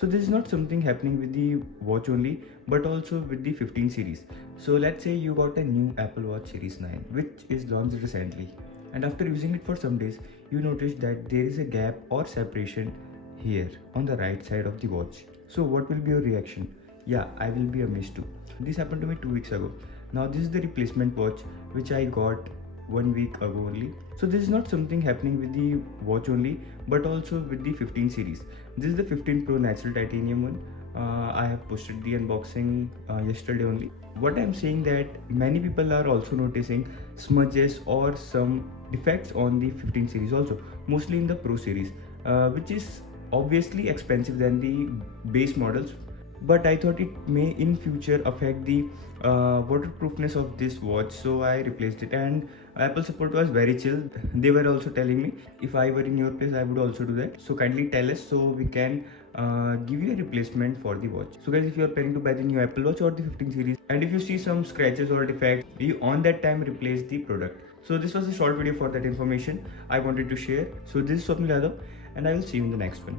So this is not something happening with the watch only, but also with the 15 series. So let's say you got a new Apple Watch Series 9, which is launched recently, and after using it for some days, you notice that there is a gap or separation here on the right side of the watch. So what will be your reaction? Yeah, I will be amazed too. This happened to me 2 weeks ago. Now this is the replacement watch which I got 1 week ago only. So this is not something happening with the watch only, but also with the 15 series. This is the 15 Pro natural titanium one. I have posted the unboxing yesterday only. What I'm saying that many people are also noticing smudges or some defects on the 15 series also, mostly in the Pro series, which is obviously expensive than the base models, but I thought it may in future affect the waterproofness of this watch, so I replaced it. And Apple support was very chill. They were also telling me if I were in your place I would also do that, so kindly tell us so we can give you a replacement for the watch. So guys, if you are planning to buy the new Apple Watch or the 15 series, and if you see some scratches or defects, you on that time replace the product. So this was a short video for that information I wanted to share. So this is Swapnil Yadav, and I will see you in the next one.